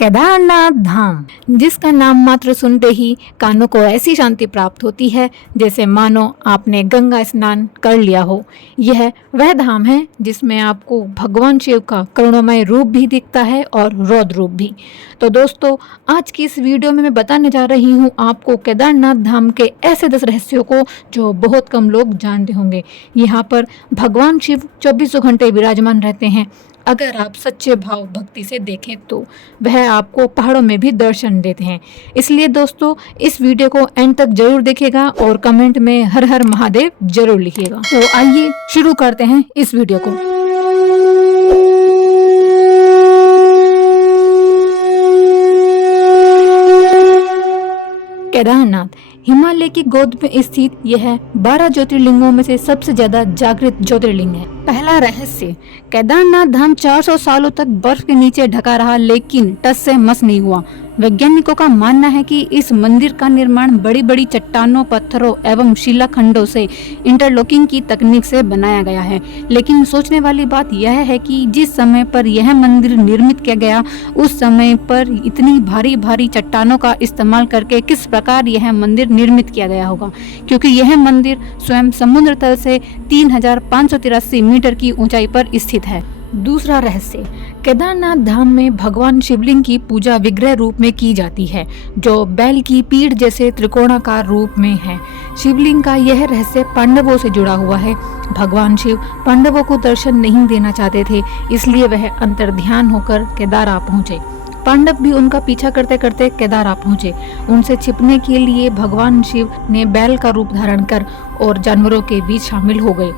केदारनाथ धाम, जिसका नाम मात्र सुनते ही कानों को ऐसी शांति प्राप्त होती है जैसे मानो आपने गंगा स्नान कर लिया हो। यह वह धाम है जिसमें आपको भगवान शिव का करुणामय रूप भी दिखता है और रौद्र रूप भी। तो दोस्तों, आज की इस वीडियो में मैं बताने जा रही हूँ आपको केदारनाथ धाम के ऐसे 10 रहस्यों को जो बहुत कम लोग जानते होंगे। यहाँ पर भगवान शिव 24 घंटे विराजमान रहते हैं। अगर आप सच्चे भाव भक्ति से देखें तो वह आपको पहाड़ों में भी दर्शन देते हैं। इसलिए दोस्तों, इस वीडियो को एंड तक जरूर देखिएगा और कमेंट में हर हर महादेव जरूर लिखिएगा। तो आइए शुरू करते हैं इस वीडियो को। केदारनाथ हिमालय की गोद में स्थित यह 12 ज्योतिर्लिंगों में से सबसे ज्यादा जागृत ज्योतिर्लिंग है। पहला रहस्य, केदारनाथ धाम 400 सालों तक बर्फ के नीचे ढका रहा लेकिन टस से मस नहीं हुआ। वैज्ञानिकों का मानना है कि इस मंदिर का निर्माण बड़ी बड़ी चट्टानों, पत्थरों एवं शिलाखंडों से इंटरलॉकिंग की तकनीक से बनाया गया है। लेकिन सोचने वाली बात यह है कि जिस समय पर यह मंदिर निर्मित किया गया उस समय पर इतनी भारी भारी चट्टानों का इस्तेमाल करके किस प्रकार यह मंदिर निर्मित किया गया होगा, क्योंकि यह मंदिर स्वयं समुद्र तल से 3583 मीटर की ऊंचाई पर स्थित है। दूसरा रहस्य, केदारनाथ धाम में भगवान शिवलिंग की पूजा विग्रह रूप में की जाती है जो बैल की पीठ जैसे त्रिकोणाकार रूप में है। शिवलिंग का यह रहस्य पांडवों से जुड़ा हुआ है। भगवान शिव पांडवों को दर्शन नहीं देना चाहते थे, इसलिए वह अंतर्ध्यान होकर केदारा पहुँचे। पांडव भी उनका पीछा करते करते केदारा पहुँचे। उनसे छिपने के लिए भगवान शिव ने बैल का रूप धारण कर और जानवरों के बीच शामिल हो गए।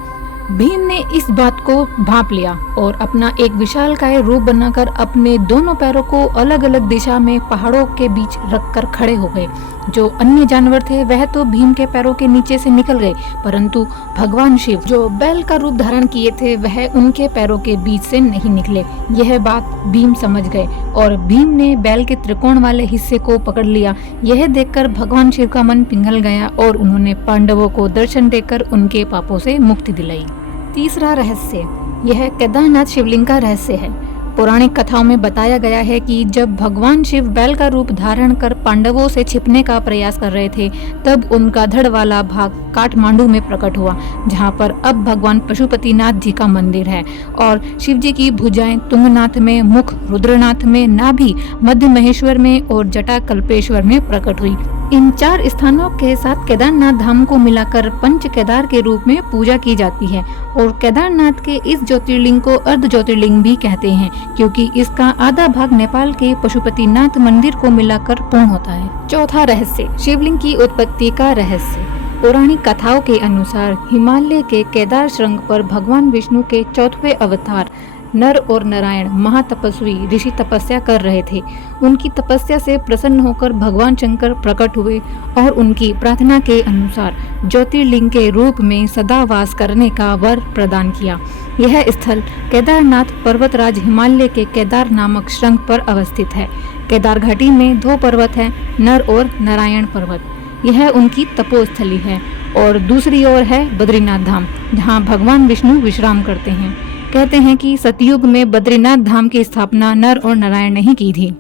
भीम ने इस बात को भांप लिया और अपना एक विशालकाय रूप बनाकर अपने दोनों पैरों को अलग अलग दिशा में पहाड़ों के बीच रखकर खड़े हो गए। जो अन्य जानवर थे वह तो भीम के पैरों के नीचे से निकल गए, परंतु भगवान शिव जो बैल का रूप धारण किए थे वह उनके पैरों के बीच से नहीं निकले। यह बात भीम समझ गए और भीम ने बैल के त्रिकोण वाले हिस्से को पकड़ लिया। यह देखकर भगवान शिव का मन पिघल गया और उन्होंने पांडवों को दर्शन देकर उनके पापों से मुक्ति दिलाई। तीसरा रहस्य, यह केदारनाथ शिवलिंग का रहस्य है। पौराणिक कथाओं में बताया गया है कि जब भगवान शिव बैल का रूप धारण कर पांडवों से छिपने का प्रयास कर रहे थे तब उनका धड़ वाला भाग काठमांडू में प्रकट हुआ, जहां पर अब भगवान पशुपतिनाथ जी का मंदिर है। और शिव जी की भुजाएं तुंगनाथ में, मुख रुद्रनाथ में, नाभि मध्य महेश्वर में और जटा कल्पेश्वर में प्रकट हुई। इन 4 स्थानों के साथ केदारनाथ धाम को मिलाकर पंच केदार के रूप में पूजा की जाती है और केदारनाथ के इस ज्योतिर्लिंग को अर्ध ज्योतिर्लिंग भी कहते हैं, क्योंकि इसका आधा भाग नेपाल के पशुपतिनाथ मंदिर को मिलाकर पूर्ण होता है। चौथा रहस्य, शिवलिंग की उत्पत्ति का रहस्य। पौराणिक कथाओं के अनुसार हिमालय के केदार शृंग पर भगवान विष्णु के 4वें अवतार नर और नारायण महातपस्वी ऋषि तपस्या कर रहे थे। उनकी तपस्या से प्रसन्न होकर भगवान शंकर प्रकट हुए और उनकी प्रार्थना के अनुसार ज्योतिर्लिंग के रूप में सदा वास करने का वर प्रदान किया। यह स्थल केदारनाथ पर्वतराज हिमालय के केदार नामक शृंग पर अवस्थित है। केदार घाटी में 2 पर्वत हैं, नर और नारायण पर्वत। यह उनकी तपोस्थली है और दूसरी ओर है बद्रीनाथ धाम, जहाँ भगवान विष्णु विश्राम करते हैं। कहते हैं कि सतयुग में बद्रीनाथ धाम की स्थापना नर और नारायण ने ही की थी।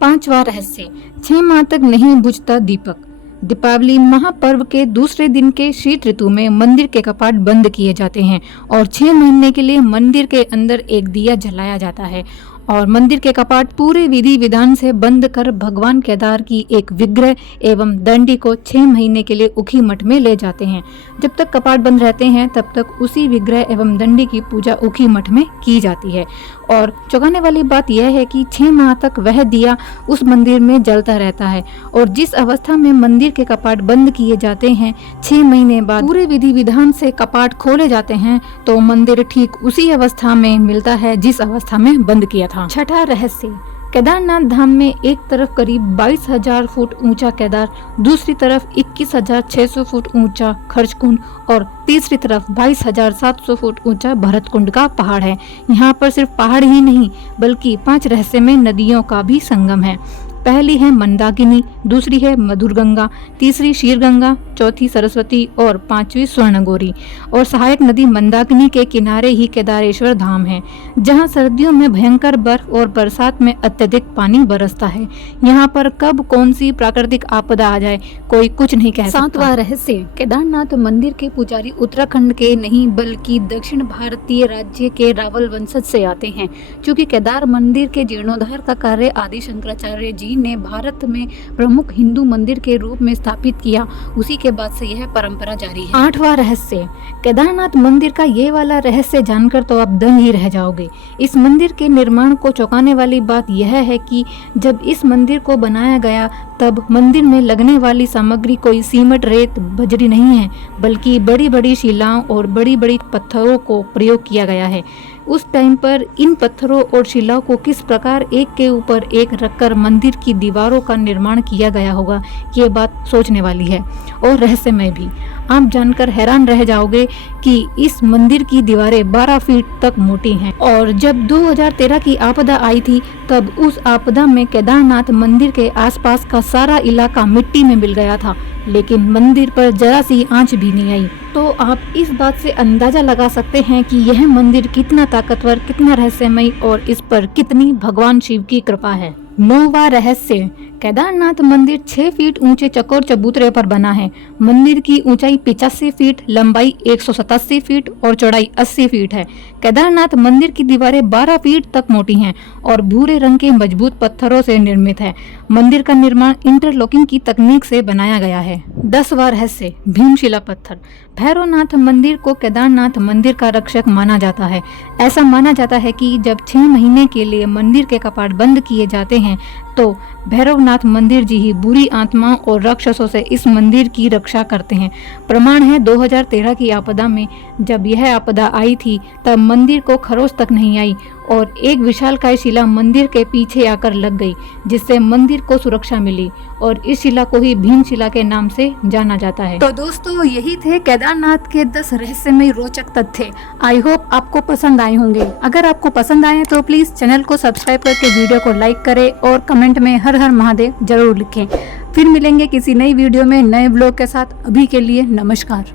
5वां रहस्य, 6 माह तक नहीं बुझता दीपक। दीपावली महापर्व के दूसरे दिन के शीत ऋतु में मंदिर के कपाट बंद किए जाते हैं और 6 महीने के लिए मंदिर के अंदर एक दिया जलाया जाता है और मंदिर के कपाट पूरे विधि विधान से बंद कर भगवान केदार की एक विग्रह एवं दंडी को 6 महीने के लिए उखी मठ में ले जाते हैं। जब तक कपाट बंद रहते हैं तब तक उसी विग्रह एवं दंडी की पूजा उखी मठ में की जाती है। और चौंकाने वाली बात यह है कि 6 माह तक वह दिया उस मंदिर में जलता रहता है और जिस अवस्था में मंदिर के कपाट बंद किए जाते हैं 6 महीने बाद पूरे विधि विधान से कपाट खोले जाते हैं तो मंदिर ठीक उसी अवस्था में मिलता है जिस अवस्था में बंद किया था। छठा रहस्य, केदारनाथ धाम में एक तरफ करीब 22,000 फुट ऊंचा केदार, दूसरी तरफ 21,600 फुट ऊंचा खर्चकुंड और तीसरी तरफ 22,700 फुट ऊंचा भरतकुंड का पहाड़ है। यहाँ पर सिर्फ पहाड़ ही नहीं बल्कि 5 रहस्यमय नदियों का भी संगम है। पहली है मंदाकिनी, दूसरी है मधुरगंगा, तीसरी शीरगंगा, चौथी सरस्वती और पांचवी स्वर्णगौरी। और सहायक नदी मंदाकिनी के किनारे ही केदारेश्वर धाम है, जहां सर्दियों में भयंकर बर्फ और बरसात में अत्यधिक पानी बरसता है। यहाँ पर कब कौन सी प्राकृतिक आपदा आ जाए कोई कुछ नहीं कह सकता। सातवां रहस्य, केदारनाथ मंदिर के पुजारी उत्तराखंड के नहीं बल्कि दक्षिण भारतीय राज्य के रावल वंशज से आते हैं। चूँकि केदार मंदिर के जीर्णोद्धार का कार्य आदि शंकराचार्य जी ने भारत में प्रमुख हिंदू मंदिर के रूप में स्थापित किया, उसी के बाद से यह परंपरा जारी है। आठवां रहस्य, केदारनाथ मंदिर का ये वाला रहस्य जानकर तो आप दंग ही रह जाओगे। इस मंदिर के निर्माण को चौंकाने वाली बात यह है कि जब इस मंदिर को बनाया गया तब मंदिर में लगने वाली सामग्री कोई सीमेंट, रेत, बजरी नहीं है, बल्कि बड़ी बड़ी शिलाओं और बड़ी बड़ी पत्थरों को प्रयोग किया गया है। उस टाइम पर इन पत्थरों और शिलाओं को किस प्रकार एक के ऊपर एक रखकर मंदिर की दीवारों का निर्माण किया गया होगा, ये बात सोचने वाली है और रहस्यमय भी। आप जानकर हैरान रह जाओगे कि इस मंदिर की दीवारें 12 फीट तक मोटी हैं और जब 2013 की आपदा आई थी तब उस आपदा में केदारनाथ मंदिर के आसपास का सारा इलाका मिट्टी में मिल गया था, लेकिन मंदिर पर जरा सी आंच भी नहीं आई। तो आप इस बात से अंदाजा लगा सकते हैं कि यह मंदिर कितना ताकतवर, कितना रहस्यमय और इस पर कितनी भगवान शिव की कृपा है। 9वां रहस्य, केदारनाथ मंदिर 6 फीट ऊंचे चकोर चबूतरे पर बना है। मंदिर की ऊंचाई 85 फीट, लंबाई 187 फीट और चौड़ाई 80 फीट है। केदारनाथ मंदिर की दीवारें 12 फीट तक मोटी हैं और भूरे रंग के मजबूत पत्थरों से निर्मित है। मंदिर का निर्माण इंटरलॉकिंग की तकनीक से बनाया गया है। 10वां रहस्य, भीमशिला पत्थर। भैरवनाथ मंदिर को केदारनाथ मंदिर का रक्षक माना जाता है। ऐसा माना जाता है कि जब 6 महीने के लिए मंदिर के कपाट बंद किए जाते हैं तो भैरवनाथ मंदिर जी ही बुरी आत्माओं और राक्षसों से इस मंदिर की रक्षा करते हैं। प्रमाण है 2013 की आपदा में जब यह आपदा आई थी तब मंदिर को खरोच तक नहीं आई और एक विशालकाय शिला मंदिर के पीछे आकर लग गई, जिससे मंदिर को सुरक्षा मिली और इस शिला को ही भीमशिला के नाम से जाना जाता है। तो दोस्तों, यही थे केदारनाथ के 10 रहस्यमय रोचक तथ्य। आई होप आपको पसंद आए होंगे। अगर आपको पसंद आए तो प्लीज चैनल को सब्सक्राइब करके वीडियो को लाइक करें और कमेंट में हर हर महादेव जरूर लिखें। फिर मिलेंगे किसी नई वीडियो में नए ब्लॉग के साथ। अभी के लिए नमस्कार।